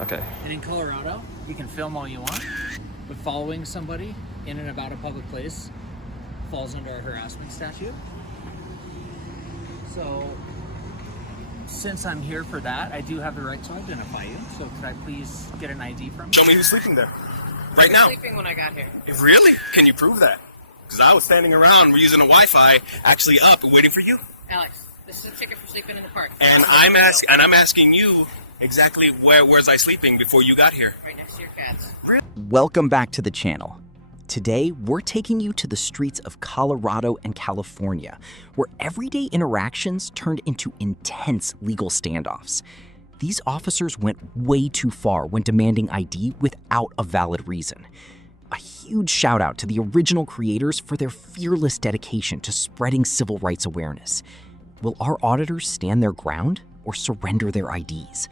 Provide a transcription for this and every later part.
Okay. And in Colorado, you can film all you want, but following somebody in and about a public place falls under a harassment statute. So, since I'm here for that, I do have the right to identify you. So could I please get an ID from you? Show me who's sleeping there. Right now. Sleeping when I got here. Really? Can you prove that? Because I was standing around, we're using the Wi-Fi, actually up and waiting for you. Alex, this is a ticket for sleeping in the park. And I'm asking you exactly where was I sleeping before you got here? Right next to your cats. Welcome back to the channel. Today, we're taking you to the streets of Colorado and California, where everyday interactions turned into intense legal standoffs. These officers went way too far when demanding ID without a valid reason. A huge shout out to the original creators for their fearless dedication to spreading civil rights awareness. Will our auditors stand their ground or surrender their IDs?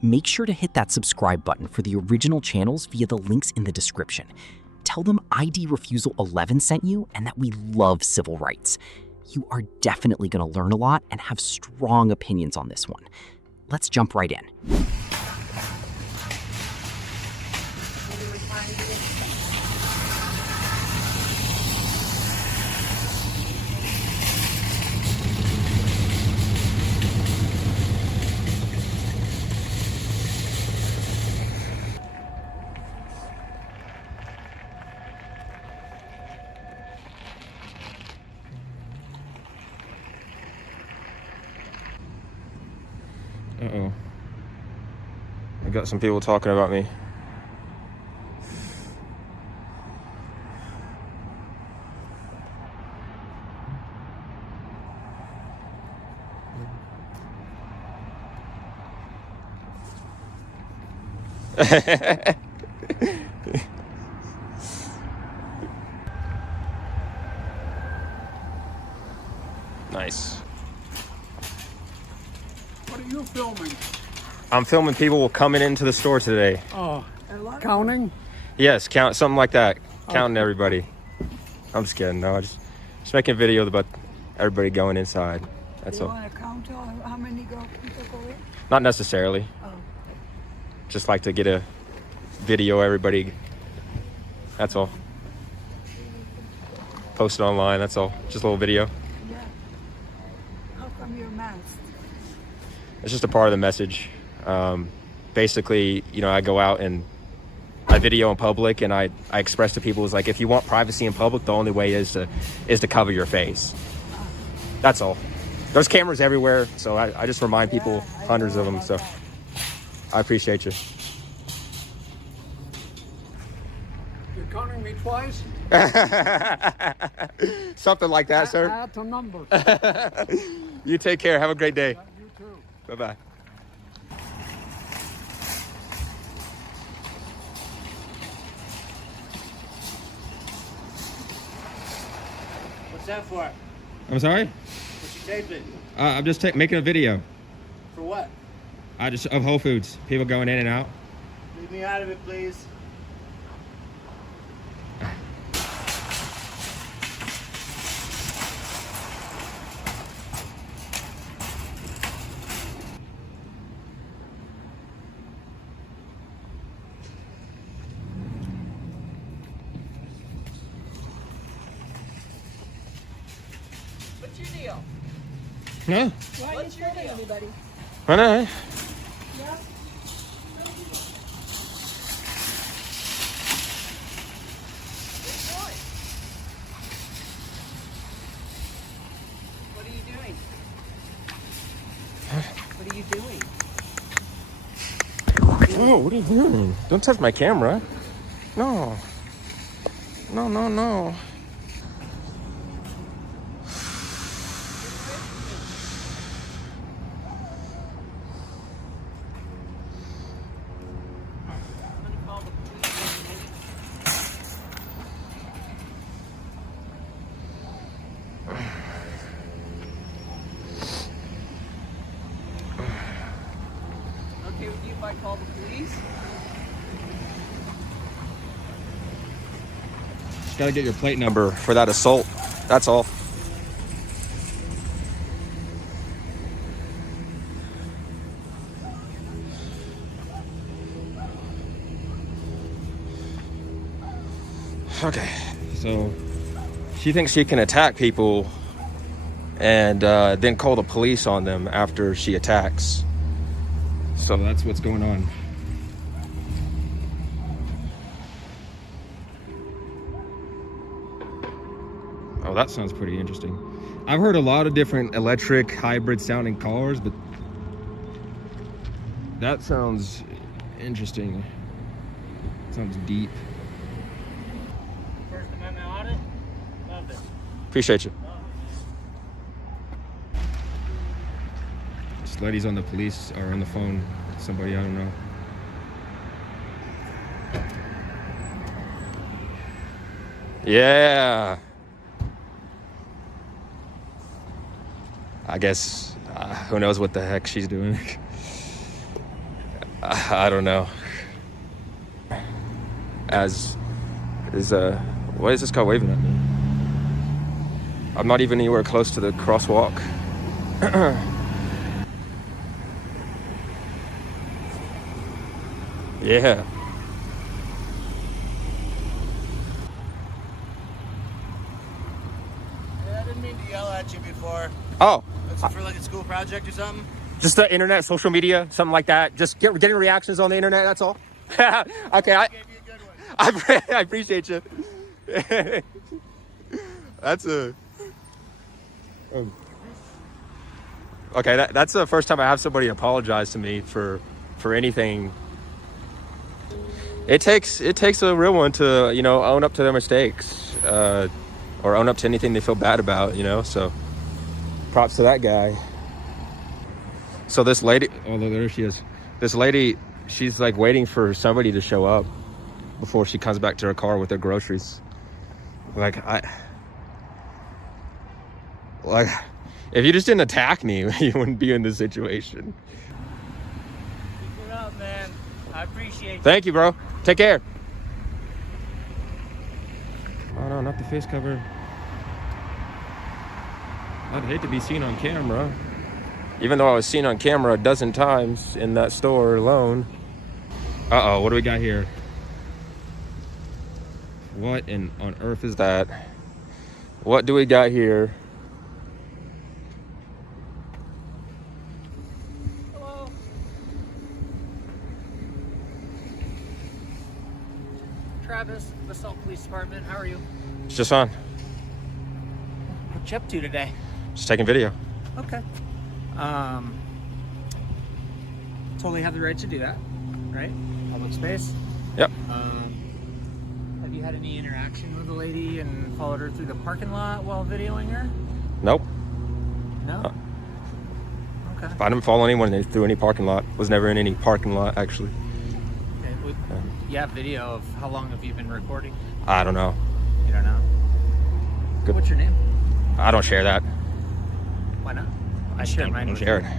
Make sure to hit that subscribe button for the original channels via the links in the description. Tell them ID Refusal 11 sent you and that we love civil rights. You are definitely going to learn a lot and have strong opinions on this one. Let's jump right in. Uh-oh. I got some people talking about me. Nice. What are you filming? I'm filming people coming into the store today. Oh, counting? Yes, count something like that. Counting everybody. I'm just kidding. No, just making a video about everybody going inside. That's Do you all. want to count how many people go in? Not necessarily. Oh. Just like to get a video. Everybody. That's all. Post it online. That's all. Just a little video. Yeah. How come you're masked? It's just a part of the message. Basically, you know, I go out and I video in public, and I express to people is like, if you want privacy in public, the only way is to cover your face. That's all. There's cameras everywhere, so I just remind people, hundreds of them. So I appreciate you. You're counting me twice? Something like that, sir. That's a number. You take care. Have a great day. You too. Bye-bye. What's that for? I'm sorry? What you taping? I'm just making a video. For what? Of Whole Foods. People going in and out. Leave me out of it, please. What's your deal? No? Why are you filming anybody? I know. What are you doing? What are you doing? Oh, what are you doing? Don't touch my camera. No. No, no, no. I'm gonna call the police. Okay with you if I call the police? Just gotta get your plate number for that assault. That's all. Okay, so she thinks she can attack people and then call the police on them after she attacks. So that's what's going on. Oh, that sounds pretty interesting. I've heard a lot of different electric hybrid sounding cars, but that sounds interesting. Sounds deep. First Amendment audit? Loved it. Appreciate you. This lady's on the police or on the phone. Somebody, I don't know. Yeah. I guess, who knows what the heck she's doing. I don't know. What is this car waving at me? I'm not even anywhere close to the crosswalk. Yeah. I didn't mean to yell at you before. Oh. It's for like a school project or something? Just the internet, social media, something like that. Just getting reactions on the internet, that's all. Okay, I gave you a good one. I appreciate you. That's a... Okay, that's the first time I have somebody apologize to me for anything. It takes a real one to, you know, own up to their mistakes, or own up to anything they feel bad about, you know, so props to that guy. So this lady, oh, there she is. This lady, she's like waiting for somebody to show up before she comes back to her car with her groceries. Like, if you just didn't attack me, you wouldn't be in this situation. Keep it up, man. I appreciate it. Thank you, bro. Take care. Oh no, not the face cover. I'd hate to be seen on camera. Even though I was seen on camera a dozen times in that store alone. Uh-oh, what do we got here? What on earth is that? What do we got here? Hello. Travis, the Salt Police Department. How are you? It's just on. What you up to today? Just taking video. Okay. Totally have the right to do that, right? Public space. Yep. Have you had any interaction with the lady and followed her through the parking lot while videoing her? Nope. No? Okay. I didn't follow anyone through any parking lot. Was never in any parking lot, actually. Okay. You have video of how long have you been recording? I don't know. You don't know? Good. What's your name? I don't share that. Why not? I share mine Don't with share you. it.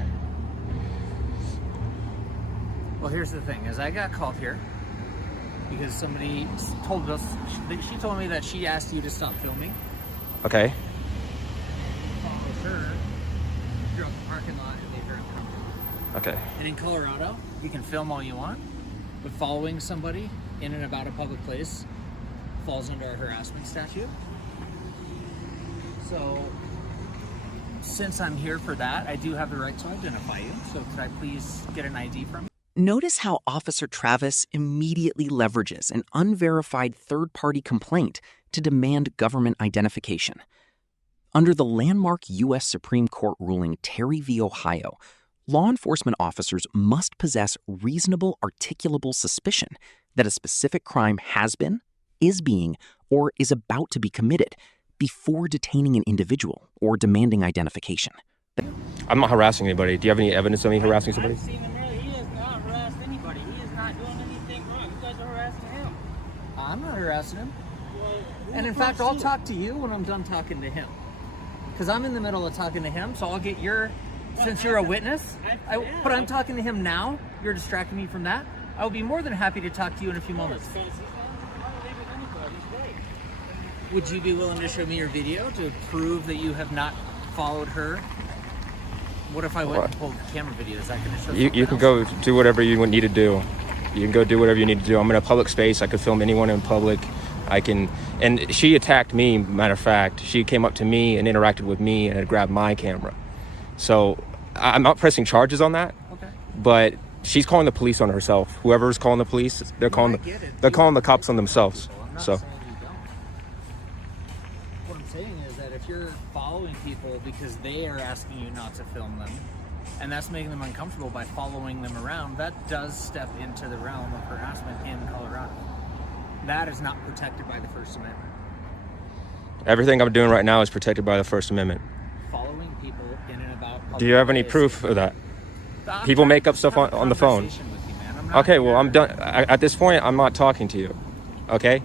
Well, here's the thing, is I got called here because somebody told us, she told me that she asked you to stop filming. Okay. Followed her throughout the parking lot and made her uncomfortable. Okay. And in Colorado, you can film all you want, but following somebody in and about a public place falls under a harassment statute. So, since I'm here for that, I do have the right to identify you. So could I please get an ID from you? Notice how Officer Travis immediately leverages an unverified third-party complaint to demand government identification. Under the landmark U.S. Supreme Court ruling Terry v. Ohio, law enforcement officers must possess reasonable articulable suspicion that a specific crime has been, is being, or is about to be committed before detaining an individual or demanding identification. I'm not harassing anybody. Do you have any evidence of me harassing somebody? I've seen him there. He has not harassed anybody. He is not doing anything wrong. You guys are harassing him. I'm not harassing him. And in fact, I'll talk to you when I'm done talking to him. Because I'm in the middle of talking to him, so I'll get your, since you're a witness, but I'm talking to him now. You're distracting me from that. I will be more than happy to talk to you in a few moments. Would you be willing to show me your video to prove that you have not followed her? What if I went and pulled camera video? Is that going to show You can go do whatever you need to do. You can go do whatever you need to do. I'm in a public space. I could film anyone in public. I can, and she attacked me. Matter of fact, she came up to me and interacted with me and had grabbed my camera. So I'm not pressing charges on that. Okay. But she's calling the police on herself. Whoever's calling the police, they're calling they're calling the cops on themselves. I'm not So saying you don't. What I'm saying is that if you're following people because they are asking you not to film them, and that's making them uncomfortable by following them around, that does step into the realm of harassment in Colorado. That is not protected by the First Amendment. everything I'm doing right now is protected by the First Amendment. Following people in and about public Do you have any places- proof of that? I'm People trying make to up stuff have a on the phone. conversation with you, man. I'm not Okay, well, here- I'm done. At this point, I'm not talking to you. Okay?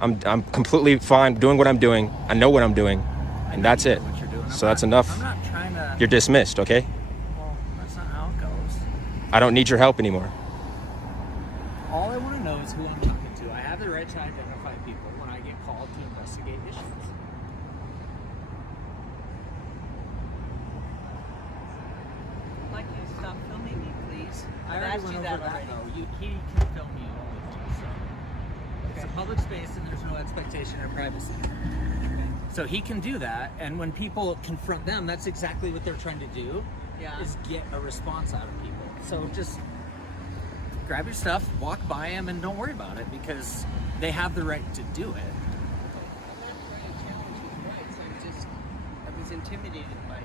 I'm completely fine doing what I'm doing. I know what I'm doing, I and know that's you it. know what you're doing. So I'm that's not- enough. I'm not trying to. You're dismissed, okay? Well, that's not how it goes. I don't need your help anymore. All I want to know is who I'm talking to. I have the right to identify people when I get called to investigate issues. I'd like you to stop filming me, please. I I've already asked went you over that that already. though. He can film you only, so it's a public space and there's no expectation of privacy. So he can do that, and when people confront them, that's exactly what they're trying to do. Yeah. Is get a response out of people. So just grab your stuff, walk by them, and don't worry about it because they have the right to do it. I'm not trying to challenge his rights. I was intimidated by him.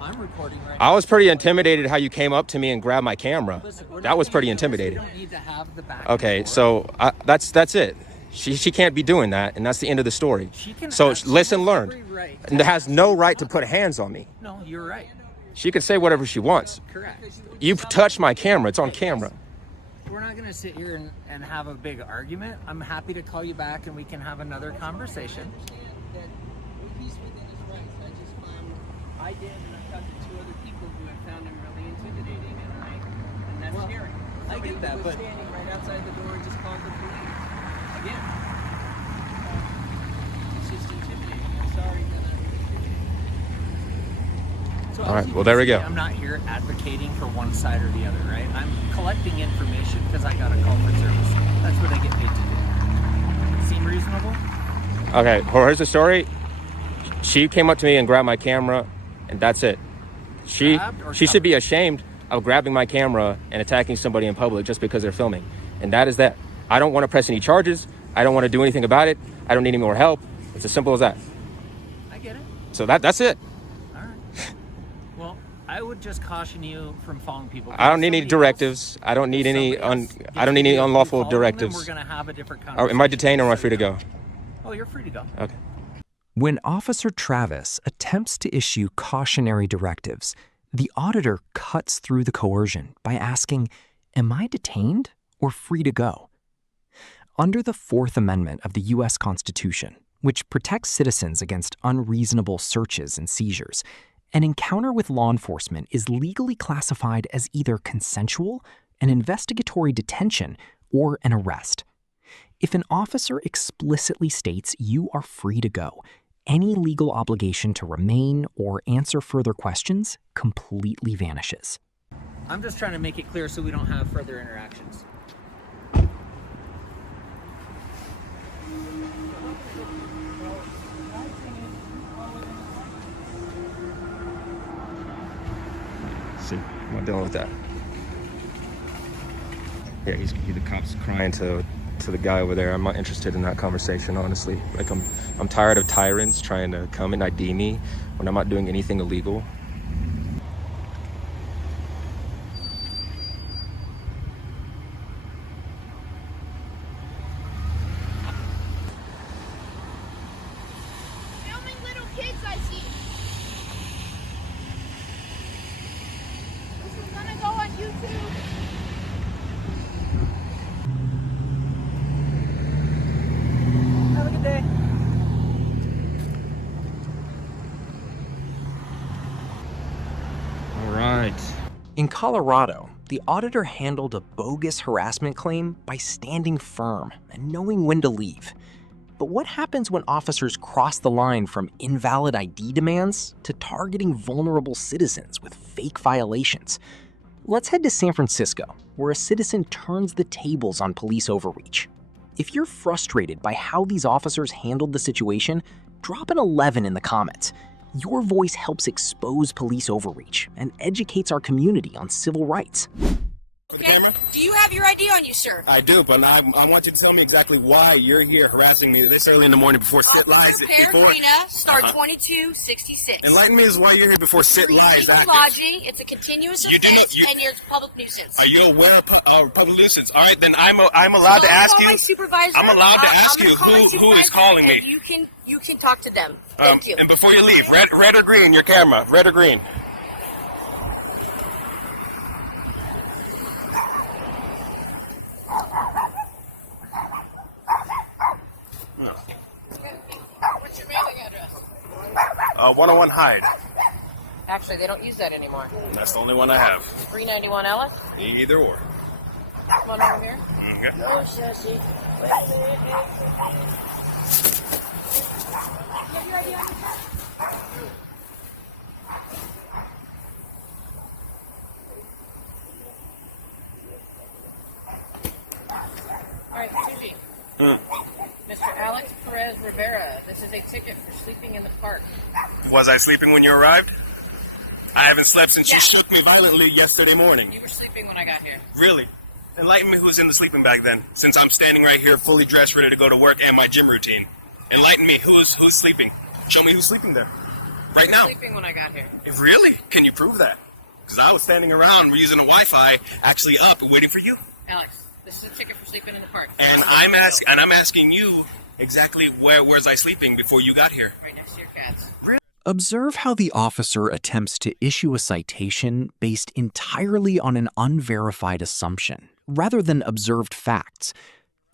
I'm recording right I now. was pretty intimidated how you came up to me and grabbed my camera. Listen, we're That not was gonna pretty do this. We intimidating. don't need to have the back and Okay, forth. so that's it. She can't be doing that, and that's the end of the story. She can So ask- listen, she has learn. every right to And has ask no you right to not put hands on me. No, you're right. She can say whatever she wants. Correct. You touched my camera. It's on camera. We're not going to sit here and have a big argument. I'm happy to call you back and we can have another conversation. That he's within his rights. I just found I did, and I've talked to two other people who have found him really intimidating, and that's Well, scary. I Somebody get that, who was but- standing right outside the door and just called the police. Again, it's just intimidating. I'm sorry that So All as right, you well, can there we see, go. I'm not here advocating for one side or the other, right? I'm collecting information because I got a call for service. That's what I get paid to do. Seem reasonable? Okay, well, here's the story. She came up to me and grabbed my camera, and that's it. She Grabbed or should be covered? ashamed of grabbing my camera and attacking somebody in public just because they're filming. And that is that. I don't want to press any charges. I don't want to do anything about it. I don't need any more help. It's as simple as that. I get it. So that's it. All right. Well, I would just caution you from following people. I don't need any Somebody directives. I don't need any I don't need any unlawful directives. We're going to have a different Or conversation. am I detained or am I free to go? Oh, you're free to go. Okay. When Officer Travis attempts to issue cautionary directives, the auditor cuts through the coercion by asking, "Am I detained or free to go?" Under the Fourth Amendment of the U.S. Constitution, which protects citizens against unreasonable searches and seizures, an encounter with law enforcement is legally classified as either consensual, an investigatory detention, or an arrest. If an officer explicitly states you are free to go, any legal obligation to remain or answer further questions completely vanishes. I'm just trying to make it clear so we don't have further interactions. See, I'm not dealing with that. Yeah, the cop's crying to the guy over there. I'm not interested in that conversation, honestly. Like I'm tired of tyrants trying to come and ID me when I'm not doing anything illegal. Filming little kids, I see. This is gonna go on YouTube. Have a good day. All right. In Colorado, the auditor handled a bogus harassment claim by standing firm and knowing when to leave. But what happens when officers cross the line from invalid ID demands to targeting vulnerable citizens with fake violations? Let's head to San Francisco, where a citizen turns the tables on police overreach. If you're frustrated by how these officers handled the situation, drop an 11 in the comments. Your voice helps expose police overreach and educates our community on civil rights. Okay. Do you have your ID on you, sir? I do, but I want you to tell me exactly why you're here harassing me this early in the morning before sit lies. Officer Peregrina, star 2266. Enlighten me as why you're here before sit lies. Illegal lodging, it's a continuous offense, and you're a public nuisance. Are you aware of public nuisance? All right, then I'm allowed to ask you. My supervisor. I'm allowed to ask I'm you gonna call my who is supervisor, calling me. and you can talk to them. Thank you. And before you leave, red or green, your camera, red or green. What's your mailing address? 101 Hyde. Actually, they don't use that anymore. That's the only one I have. 391 Ellis. Either or. Come on over here. Okay. No, Sassy. All right, Susie. Mr. Alex Perez Rivera, this is a ticket for sleeping in the park. Was I sleeping when you arrived? I haven't slept since you shook me violently yesterday morning. You were sleeping when I got here. Really? Enlighten me who's in the sleeping bag then, since I'm standing right here fully dressed, ready to go to work and my gym routine. Enlighten me who's sleeping. Show me who's sleeping there. Right You now. were sleeping when I got here. Really? Can you prove that? Because I was standing around using a Wi-Fi, actually up and waiting for you. Alex, this is a ticket for sleeping in the park. And I'm asking you exactly where was I sleeping before you got here? Right next to your cats. Observe how the officer attempts to issue a citation based entirely on an unverified assumption, rather than observed facts.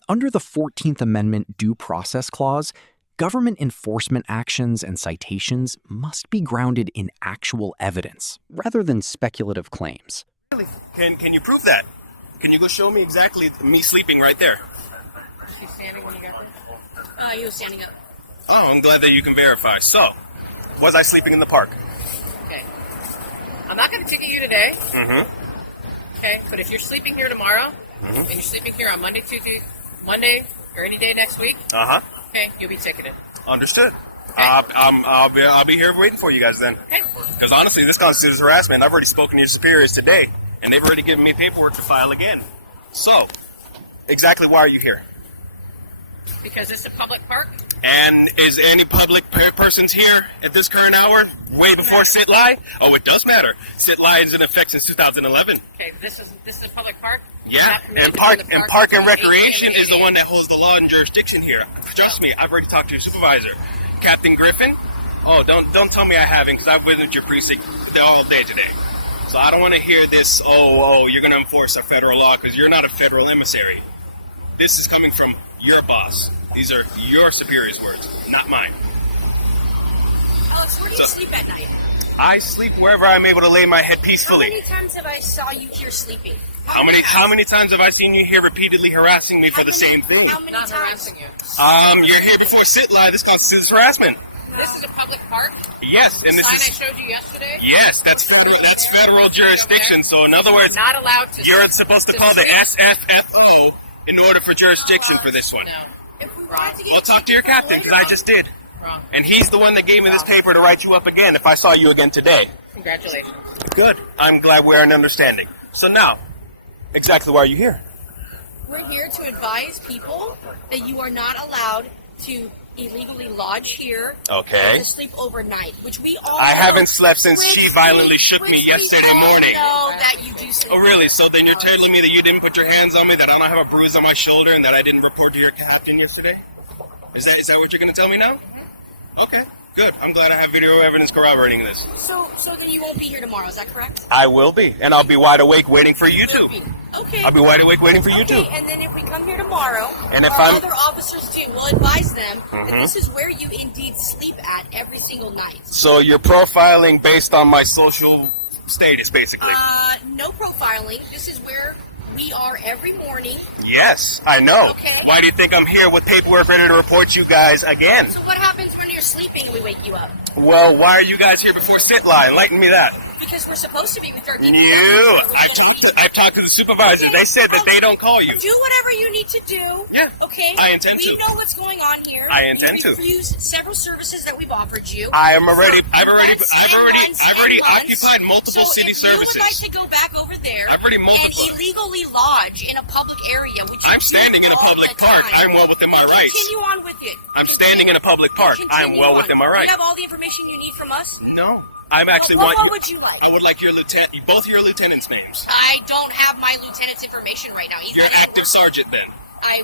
Under the 14th Amendment Due Process Clause, government enforcement actions and citations must be grounded in actual evidence, rather than speculative claims. Really? Can you prove that? Can you go show me exactly me sleeping right there? She's standing when you got here? You were standing up. Oh, I'm glad that you can verify. So, was I sleeping in the park? Okay. I'm not going to ticket you today. Mm-hmm. Okay, but if you're sleeping here tomorrow, and you're sleeping here on Monday, Tuesday, Monday, or any day next week, Uh-huh. okay, you'll be ticketed. Understood. Okay. I'll be here waiting for you guys then. Okay. Because honestly, this constitutes harassment. I've already spoken to your superiors today, and they've already given me paperwork to file again. So, exactly why are you here? Because it's a public park. And is any public persons here at this current hour, way before sit lie? Oh, it does matter. Sit lie is in effect since 2011. Okay, this is a public park. Yeah, and park and recreation is the one that holds the law and jurisdiction here. Trust me, I've already talked to your supervisor, Captain Griffin. Oh, don't tell me I haven't, because I've been at your precinct all day today. So I don't want to hear this. Oh, you're going to enforce a federal law because you're not a federal emissary. This is coming from your boss. These are your superior's words, not mine. Alex, where do you sleep at night? I sleep wherever I'm able to lay my head How peacefully. many times have I saw you here sleeping? How many times have I seen you here repeatedly harassing me for the same thing? How many times? Harassing you. You're here before sit lie. This constitutes harassment. This is a public park. Yes, and this Sign is I showed you yesterday. yes, that's federal jurisdiction. So in other words, Not allowed to. you're supposed to call the SFFO in order for jurisdiction for this one. No. Well, talk to your captain because I just did, Wrong. and he's the one that gave me this paper to write you up again if I saw you again today. Congratulations. Good. I'm glad we're in understanding. So now, exactly why are you here? We're here to advise people that you are not allowed to illegally lodge here. Okay. And to sleep overnight, which we all I know. haven't slept since she Which violently we- shook me which yesterday we all morning. know that you do sleep. Oh, really? So then you're telling me that you didn't put your hands on me, that I don't have a bruise on my shoulder, and that I didn't report to your captain yesterday? Is that what you're going to tell me now? Okay, good. I'm glad I have video evidence corroborating this. So then you won't be here tomorrow, is that correct? I will be, and I'll be wide awake waiting for you too. Okay. I'll be wide awake waiting for you Okay, too. and then if we come here tomorrow, And if our I'm- other officers do, we'll advise them that Mhm. this is where you indeed sleep at every single night. So you're profiling based on my social status, basically. No profiling. This is where we are every morning. Yes, I know. Okay. Why do you think I'm here with paperwork ready to report you guys again? So what happens when you're sleeping and we wake you up? Well, why are you guys here before sit lie? Enlighten me that. because we're supposed to be with our people. I've talked to the supervisor. They said that they don't call you. Do whatever you need to do. Yeah. Okay. I intend to. We know what's going on here. I intend to. You refuse several services that we've offered you. I've already occupied multiple city services. You would like to go back over there I've already and illegally lodge in a public area, which I'm standing in a public park. I'm well within my rights. Continue on with it. I'm standing in a public park. I'm well within my rights. You have all the information you need from us? No. I'm actually what would you like? I would like both your lieutenants' names. I don't have my lieutenant's information right now. You're an active sergeant then.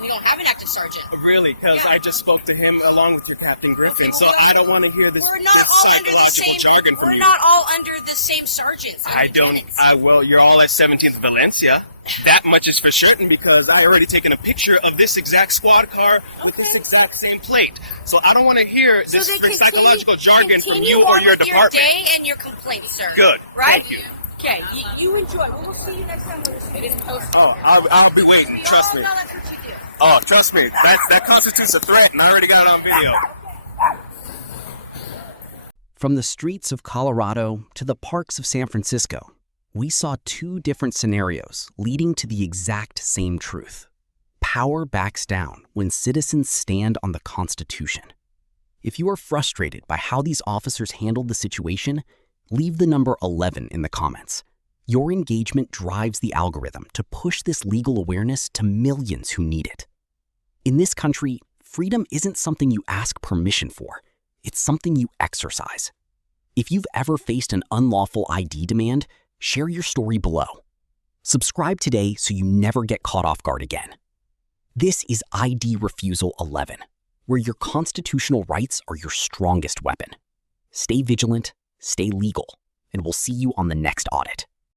We don't have an active sergeant. Really? Because I just spoke to him along with your Captain Griffin, so I don't want to hear this psychological jargon from you. We're not all under the same sergeants. Well, you're all at 17th Valencia. That much is for certain because I already taken a picture of this exact squad car with this exact same plate. So I don't want to hear this psychological jargon from you or your department. Your day and your complaints, sir. Good. Right? Thank you. Okay, you enjoy. We'll see you next time. It is posted. Oh, I'll be waiting. Trust me. That's what you do. Oh, trust me. That constitutes a threat, and I already got it on video. From the streets of Colorado to the parks of San Francisco, we saw two different scenarios leading to the exact same truth. Power backs down when citizens stand on the Constitution. If you are frustrated by how these officers handled the situation, leave the number 11 in the comments. Your engagement drives the algorithm to push this legal awareness to millions who need it. In this country, freedom isn't something you ask permission for. It's something you exercise. If you've ever faced an unlawful ID demand, share your story below. Subscribe today so you never get caught off guard again. This is ID Refusal 11, where your constitutional rights are your strongest weapon. Stay vigilant, stay legal, and we'll see you on the next audit.